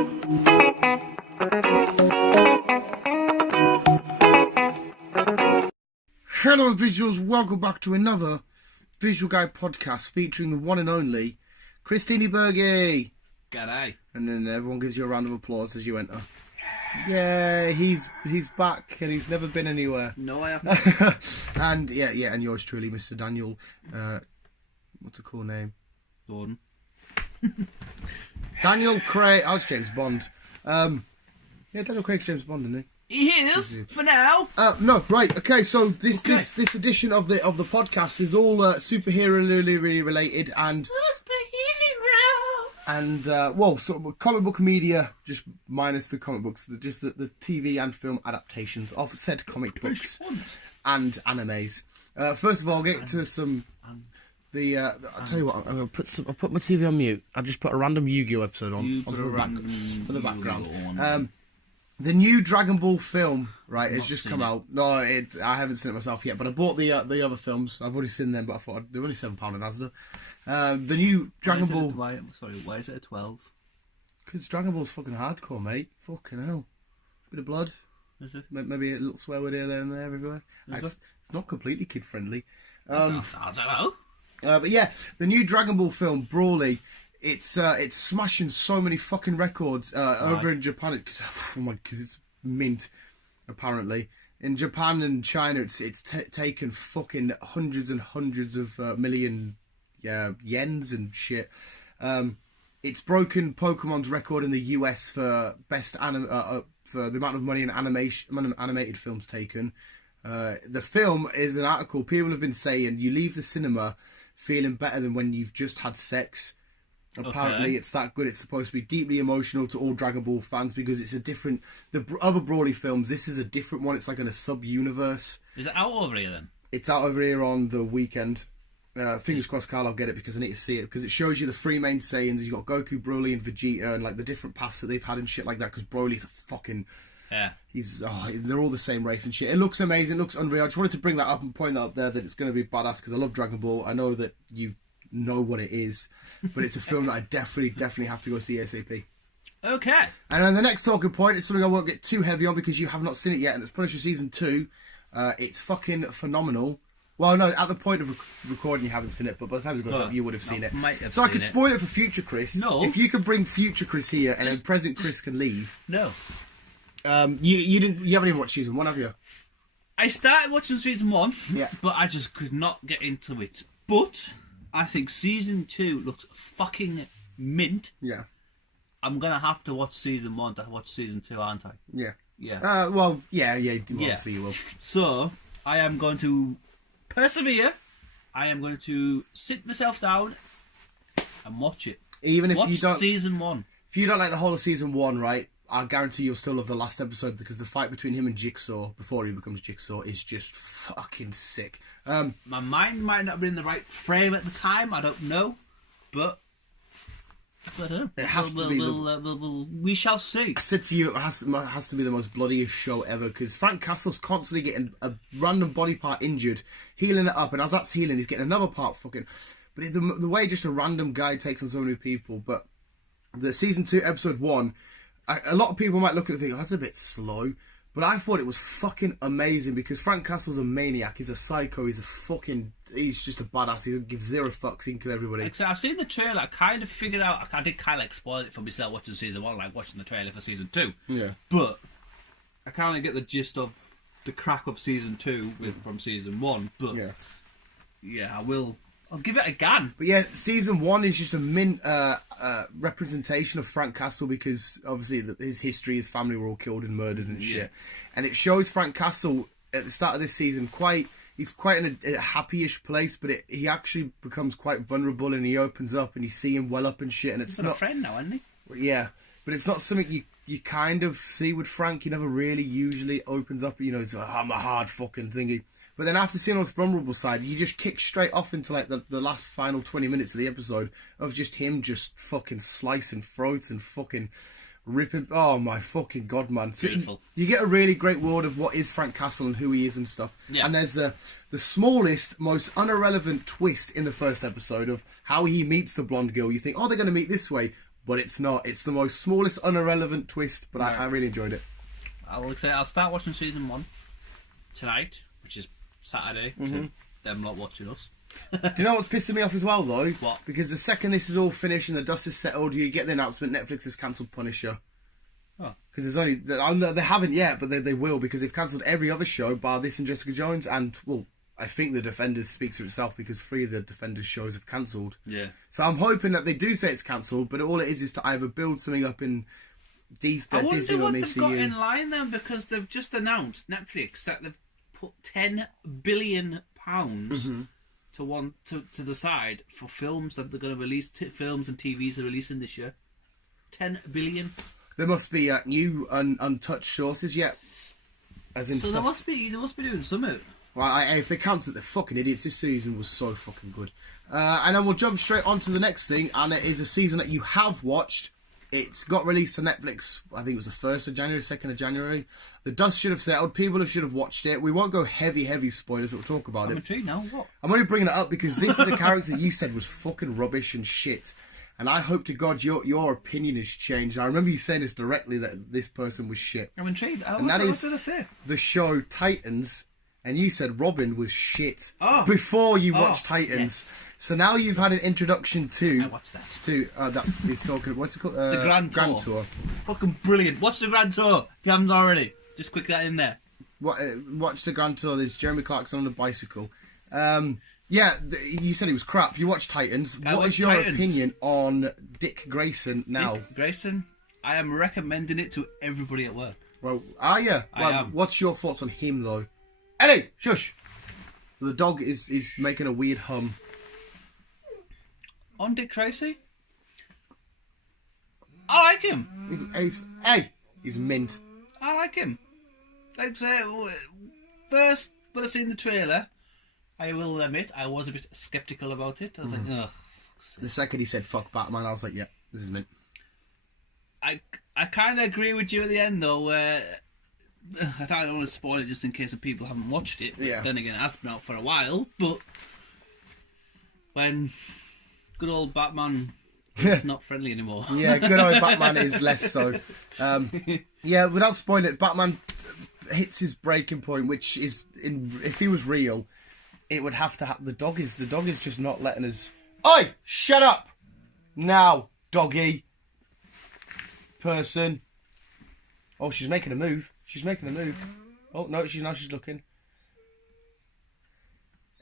Hello visuals, welcome back to another Visual Guy podcast featuring the one and only Christine Bergie. G'day. And then everyone gives you a round of applause as you enter. Yeah, he's back and he's never been anywhere. No, I haven't. And and yours truly, Mr. Daniel. What's a cool name? Gordon. Daniel Craig. Oh, it's James Bond. Daniel Craig's James Bond, isn't he? He is for now. No, right. Okay, so this edition of the podcast is all superhero really related and sort of comic book media, just minus the comic books, just the TV and film adaptations of said comic books and animes. First of all, I'll get to some. I'll tell you what. I'm gonna I'll put my TV on mute. I'll just put a random Yu-Gi-Oh episode on for the background. The new Dragon Ball film, right, has just come out. No, I haven't seen it myself yet, but I bought the other films. I've already seen them, but I thought they're only £7 in Asda. The new Dragon Ball. Why is it a 12? Because Dragon Ball's fucking hardcore, mate. Fucking hell. Bit of blood. Is it? Maybe a little swear word here, there, and there, everywhere. It's not completely kid friendly. I don't know. But yeah, the new Dragon Ball film, Broly. It's smashing so many fucking records over in Japan because it's mint. Apparently, in Japan and China, it's taken fucking hundreds and hundreds of million yens and shit. It's broken Pokemon's record in the US for best for the amount of money in animated films taken. The film is an article people have been saying you leave the cinema feeling better than when you've just had sex. Apparently, It's that good. It's supposed to be deeply emotional to all Dragon Ball fans because it's a different. The other Broly films, this is a different one. It's like in a sub-universe. Is it out over here then? It's out over here on the weekend. Fingers crossed, Carl, I'll get it because I need to see it because it shows you the three main Saiyans. You've got Goku, Broly, and Vegeta, and like the different paths that they've had and shit like that. Because Broly's a fucking. Yeah. They're all the same race and shit. It looks amazing. It looks unreal. I just wanted to bring that up and point that up there that it's going to be badass because I love Dragon Ball. I know that you know what it is, but it's a film that I definitely have to go see ASAP. Okay. And then the next talking point is something I won't get too heavy on because you have not seen it yet, and it's Punisher Season 2. It's fucking phenomenal. Well, no, at the point of recording you haven't seen it, but by the time it goes up you would have seen it. So I could spoil it for future Chris. No. If you could bring future Chris here and then present Chris can leave. No. You haven't even watched Season 1, have you? I started watching Season 1, yeah, but I just could not get into it. But I think Season 2 looks fucking mint. Yeah. I'm going to have to watch Season 1 to watch Season 2, aren't I? Yeah. Yeah. Obviously you will. So, I am going to persevere. I am going to sit myself down and watch it. Even if watch you don't... Season 1. If you don't like the whole of Season 1, right, I guarantee you'll still love the last episode because the fight between him and Jigsaw, before he becomes Jigsaw, is just fucking sick. My mind might not be in the right frame at the time, I don't know, but it has to be we shall see. I said to you, it has to be the most bloodiest show ever because Frank Castle's constantly getting a random body part injured, healing it up, and as that's healing, he's getting another part fucking... But the way just a random guy takes on so many people, but the Season 2, Episode 1... a lot of people might look at it and think, oh, that's a bit slow. But I thought it was fucking amazing because Frank Castle's a maniac. He's a psycho. He's just a badass. He gives zero fucks. He can kill everybody. Like, so I've seen the trailer. I kind of figured out... I did kind of like spoil it for myself watching Season 1, like watching the trailer for Season 2. Yeah. But I kind of get the gist of the crack of Season 2 from Season 1. But yeah, I'll give it a gun. But yeah, Season 1 is just a mint representation of Frank Castle because obviously his history, his family were all killed and murdered and shit. And it shows Frank Castle at the start of this season he's quite in a happy-ish place, but he actually becomes quite vulnerable and he opens up and you see him well up and shit. And it's he's got a friend now, hasn't he? Yeah, but it's not something you kind of see with Frank. He never really usually opens up, you know, he's like, I'm a hard fucking thingy. But then after seeing his vulnerable side, you just kick straight off into like the last final 20 minutes of the episode of just him just fucking slicing throats and fucking ripping... Oh my fucking god, man. Beautiful. You get a really great world of what is Frank Castle and who he is and stuff. Yeah. And there's the smallest, most unirrelevant twist in the first episode of how he meets the blonde girl. You think, oh, they're going to meet this way. but it's not. It's the most smallest, irrelevant twist, but I really enjoyed it. I'll start watching season 1 tonight, which is Saturday. Mm-hmm. So them not watching us. Do you know what's pissing me off as well, though? What? Because the second this is all finished and the dust is settled, you get the announcement Netflix has cancelled Punisher. Oh. Because there's only... They haven't yet, but they will, because they've cancelled every other show bar this and Jessica Jones, and, well, I think The Defenders speaks for itself because 3 of the Defenders shows have cancelled. Yeah. So I'm hoping that they do say it's cancelled, but all it is to either build something up in Disney I wonder what they've got MCU. in line then, because they've just announced, Netflix, that they've put £10 billion to the side for films that they're going to release, films and TVs they're releasing this year. 10 billion. There must be new untouched sources yet. As in So stuff. they must be doing something. Well, if they cancel it, they're fucking idiots. This season was so fucking good. And then we'll jump straight on to the next thing, and it is a season that you have watched. It's got released to Netflix, I think it was the 1st of January, 2nd of January. The dust should have settled. People should have watched it. We won't go heavy spoilers, but we'll talk about I'm it. intrigued now. What? I'm only bringing it up because this is a character you said was fucking rubbish and shit. And I hope to God your opinion has changed. I remember you saying this directly, that this person was shit. I'm intrigued. And that is what did I say? the show Titans, and you said Robin was shit before you watched Titans. Yes. So now you've had an introduction I watched that. to that he's talking. What's it called? The Grand Tour. Fucking brilliant. Watch the Grand Tour if you haven't already. Just quick that in there. Watch the Grand Tour. There's Jeremy Clarkson on a bicycle. You said it was crap. You watched Titans. What is your opinion on Dick Grayson now? Dick Grayson, I am recommending it to everybody at work. Well, are you? I am. What's your thoughts on him though? Ellie, shush. The dog is making a weird hum. On Dick Grayson, I like him. He's mint. I like him. Like first, when I seen the trailer, I will admit I was a bit sceptical about it. I was like, oh. The second he said "fuck Batman," I was like, yeah, this is mint. I kind of agree with you at the end though. Where I thought I don't want to spoil it just in case the people haven't watched it. Yeah. Then again, it has been out for a while. But when good old Batman is not friendly anymore. Yeah, good old Batman is less so. Without spoiling it, Batman hits his breaking point, which is if he was real, it would have to happen. The dog is just not letting us. Oi! Shut up! Now, doggy. Person. Oh, she's making a move. Oh no, she's looking.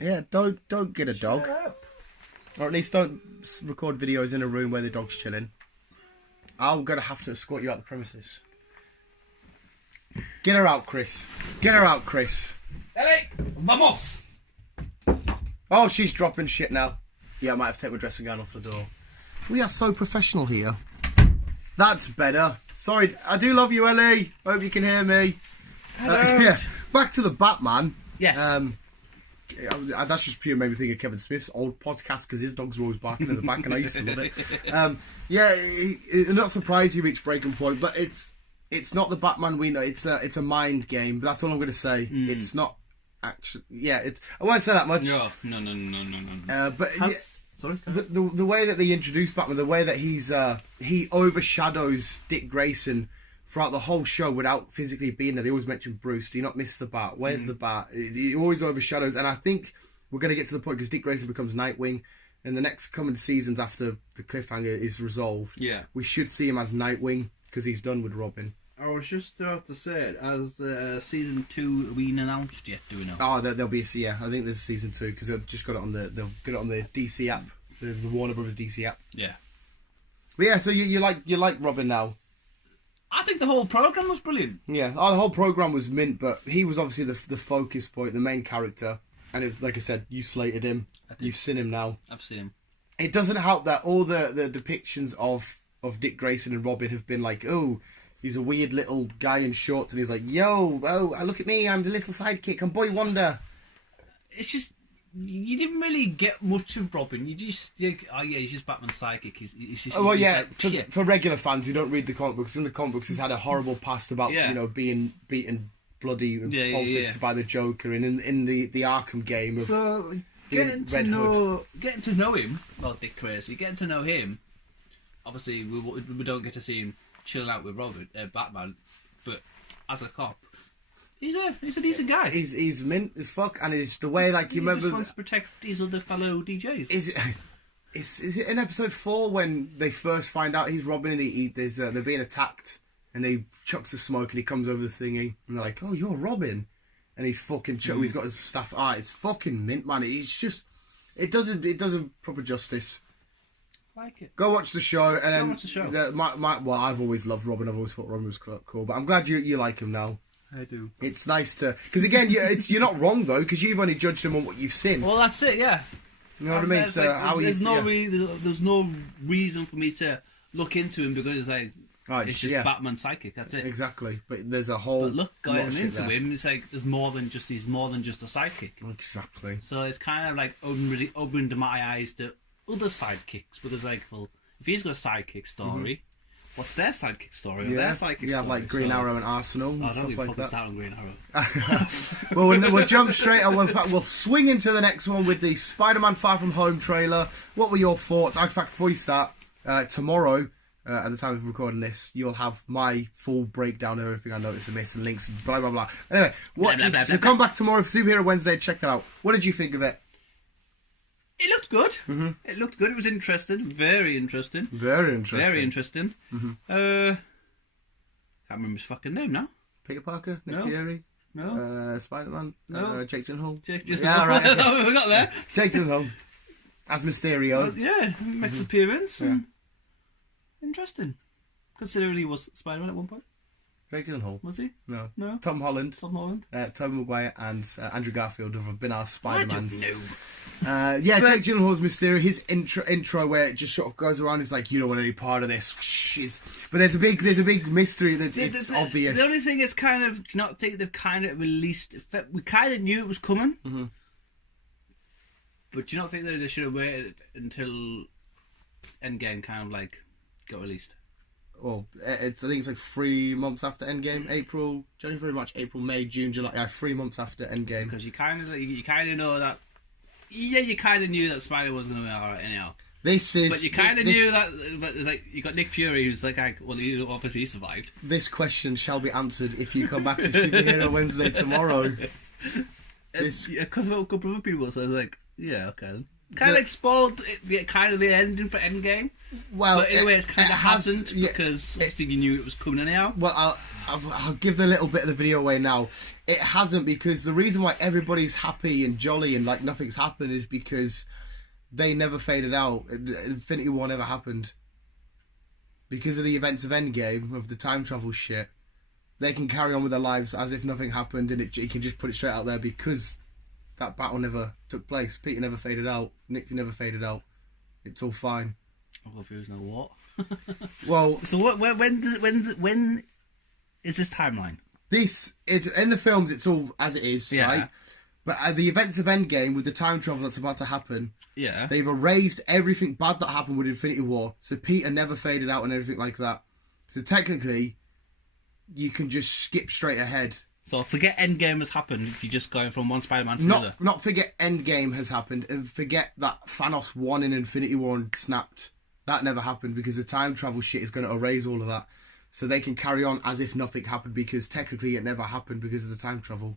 Yeah, don't get a dog. Or at least don't record videos in a room where the dog's chilling. I'm gonna have to escort you out the premises. Get her out, Chris. Ellie, vamos! Oh, she's dropping shit now. Yeah, I might have to take my dressing gown off the door. We are so professional here. That's better. Sorry, I do love you, Ellie. Hope you can hear me. Back to the Batman. Yes. That's just pure made me think of Kevin Smith's old podcast because his dogs were always barking in the back and I used to love it. Not surprised he reached breaking point, but it's not the Batman we know. It's a mind game. But that's all I'm going to say. It's not actually. I won't say that much. No. Sorry. The way that they introduce Batman, the way that he overshadows Dick Grayson throughout the whole show without physically being there. They always mention Bruce. Do you not miss the bat? Where's the bat? He always overshadows, and I think we're going to get to the point because Dick Grayson becomes Nightwing. In the next coming seasons after the cliffhanger is resolved, we should see him as Nightwing because he's done with Robin. I was just about to say, has season 2 been announced yet? Do we know? Oh, there'll be I think there's season 2 because they've just got it on the DC app, the Warner Brothers DC app. Yeah. But yeah, so you like Robin now. I think the whole programme was brilliant. Yeah, the whole programme was mint, but he was obviously the focus point, the main character. And it was, like I said, you slated him. You've seen him now. I've seen him. It doesn't help that all the depictions of Dick Grayson and Robin have been like, oh, he's a weird little guy in shorts, and he's like, yo, look at me, I'm the little sidekick, I'm Boy Wonder. It's just, you didn't really get much of Robin. He's just Batman's sidekick. He's just, for regular fans who don't read the comic books, in the comic books he's had a horrible past about being beaten bloody and by the Joker, and in the Arkham game. So getting to know him, well, Dick Grayson, getting to know him, obviously we don't get to see him chilling out with Batman, but as a cop, he's a decent guy. He's mint as fuck, and it's the way like you remember. He just wants to protect his other fellow DJs. Is it in episode 4 when they first find out he's Robin and they're being attacked and he chucks the smoke and he comes over the thingy and they're like, oh, you're Robin, and he's fucking he's got his stuff. It's fucking mint, man. He's just it doesn't proper justice. Like it. Go watch the show, and then watch the show. Well, I've always loved Robin. I've always thought Robin was cool, but I'm glad you like him now. I do. It's nice to because again, you're not wrong though because you've only judged him on what you've seen. Well, that's it. Yeah. You know what I mean? So like, there's no reason for me to look into him because it's like it's just Batman psychic. That's it. Exactly. But there's a whole. But look, going into him, it's like he's more than just a psychic. Exactly. So it's kind of like opened my eyes to other sidekicks because like, well, if he's got a sidekick story, what's their sidekick story? Yeah, their sidekick story? like Green Arrow and Arsenal and stuff like that. Start on Green Arrow. Well, we'll jump straight on. In fact, we'll swing into the next one with the Spider-Man Far From Home trailer. What were your thoughts? In fact, before you start, tomorrow, at the time of recording this, you'll have my full breakdown of everything I noticed and missed and links and blah, blah, blah. Anyway, so come back tomorrow for Superhero Wednesday. Check that out. What did you think of it? It looked good. Mm-hmm. It looked good. It was interesting. Very interesting. Very interesting. Very interesting. Mm-hmm. Can't remember his fucking name now. Peter Parker? Nick Fury? No. Spider-Man? No. Jake Gyllenhaal? Yeah, right. Okay. We got there. Jake Gyllenhaal. As Mysterio. Yeah, makes appearance. Yeah. Interesting. Considering he was Spider-Man at one point. Jake Gyllenhaal. Was he? No. No. Tom Holland. Tobey Maguire and Andrew Garfield have been our Spider-Mans. I don't know. Jake Gyllenhaal's Mysterio, his intro where it just sort of goes around, it's like, you don't want any part of this. But there's a big mystery that it's obvious. The only thing is kind of, do you not think they've kind of released, we kind of knew it was coming, but do you not think that they should have waited until Endgame kind of like got released? Well, I think it's like 3 months after Endgame, January, March, April, May, June, July. Yeah, 3 months after Endgame. Because you kind of know that. Yeah, you kind of knew that Spider was going to be alright anyhow. But you kind of knew that. But it's like you got Nick Fury, who's like, well, he obviously survived. This question shall be answered if you come back to Superhero Wednesday tomorrow. Because a couple of other people, so I was like, yeah, okay. Then. Kind of like spoiled kind of the ending for Endgame. Well, but anyway, it kind of hasn't because obviously you knew it was coming anyhow. Well, I'll give the little bit of the video away now. It hasn't because the reason why everybody's happy and jolly and like nothing's happened is because they never faded out. Infinity War never happened. Because of the events of Endgame, of the time travel shit, they can carry on with their lives as if nothing happened and you can just put it straight out there because that battle never took place. Peter never faded out. Nick never faded out. It's all fine. I'm confused now. What? Well, so when is this timeline? It's in the films. It's all as it is, right? But at the events of Endgame, with the time travel that's about to happen, they've erased everything bad that happened with Infinity War. So Peter never faded out and everything like that. So technically, you can just skip straight ahead. So forget Endgame has happened. If you're just going from one Spider-Man to another. Not forget Endgame has happened, and forget that Thanos won in Infinity War and snapped. That never happened because the time travel shit is going to erase all of that. So they can carry on as if nothing happened because technically it never happened because of the time travel.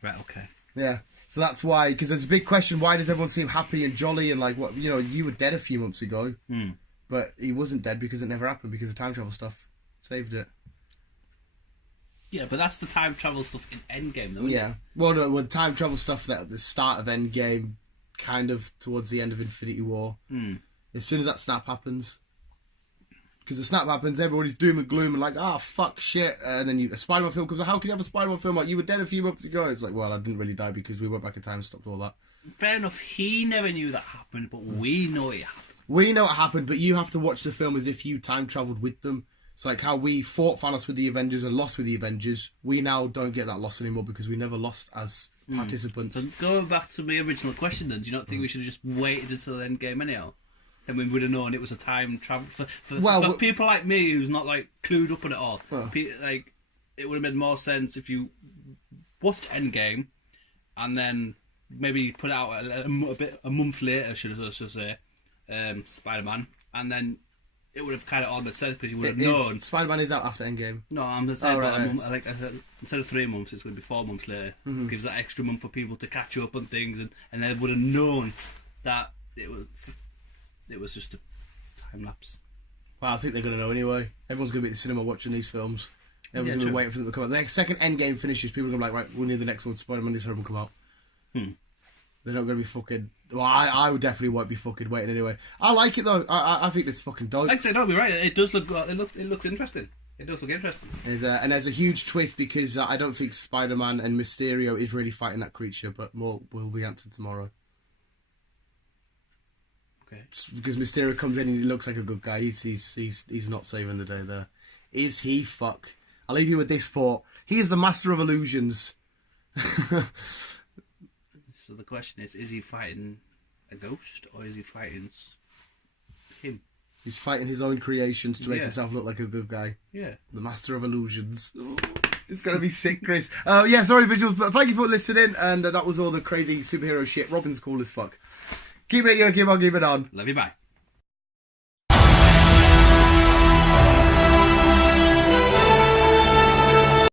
Right, okay. Yeah. So that's why, because there's a big question, why does everyone seem happy and jolly and like, what, you know, you were dead a few months ago, but he wasn't dead because it never happened because the time travel stuff saved it. Yeah, but that's the time travel stuff in Endgame, though, isn't it? Well, no, the time travel stuff that at the start of Endgame, kind of towards the end of Infinity War. As soon as that snap happens, because the snap happens, everybody's doom and gloom and like, fuck shit. And then a Spider-Man film comes out. How can you have a Spider-Man film like you were dead a few months ago? It's like, well, I didn't really die because we went back in time and stopped all that. Fair enough. He never knew that happened, but we know it happened. We know it happened, but you have to watch the film as if you time travelled with them. It's like how we fought Thanos with the Avengers and lost with the Avengers. We now don't get that loss anymore because we never lost as participants. So going back to my original question then, do you not think we should have just waited until the end game anyhow? And we would have known it was a time travel for people like me who's not like clued up on it all. Like it would have made more sense if you watched Endgame and then maybe put it out a month later, should I say, Spider-Man, and then it would have kind of all made sense because you would have known. Spider-Man is out after Endgame. No, I'm just saying, like I said, instead of 3 months, it's going to be 4 months later. Mm-hmm. It gives that extra month for people to catch up on things, and they would have known that it was just a time lapse. Well, I think they're going to know anyway. Everyone's going to be at the cinema watching these films. Everyone's going to be waiting for them to come out. The second Endgame finishes, people are going to be like, right, we need the next one. Spider-Man needs to come out. They're not going to be fucking... Well, I would definitely won't be fucking waiting anyway. I like it though. I think it's fucking dope. Like I said, no, you're right. It does look. It looks interesting. It does look interesting. And there's a huge twist because I don't think Spider-Man and Mysterio is really fighting that creature, but more will be answered tomorrow. Okay. Because Mysterio comes in and he looks like a good guy. He's not saving the day there. Is he? Fuck. I'll leave you with this thought. He is the master of illusions. So the question is he fighting a ghost or is he fighting him? He's fighting his own creations to make himself look like a good guy. Yeah. The master of illusions. Oh, it's going to be sick, Chris. Yeah, sorry, visuals, but thank you for listening. And that was all the crazy superhero shit. Robin's cool as fuck. Keep it, keep on, keep it on. Love you, bye.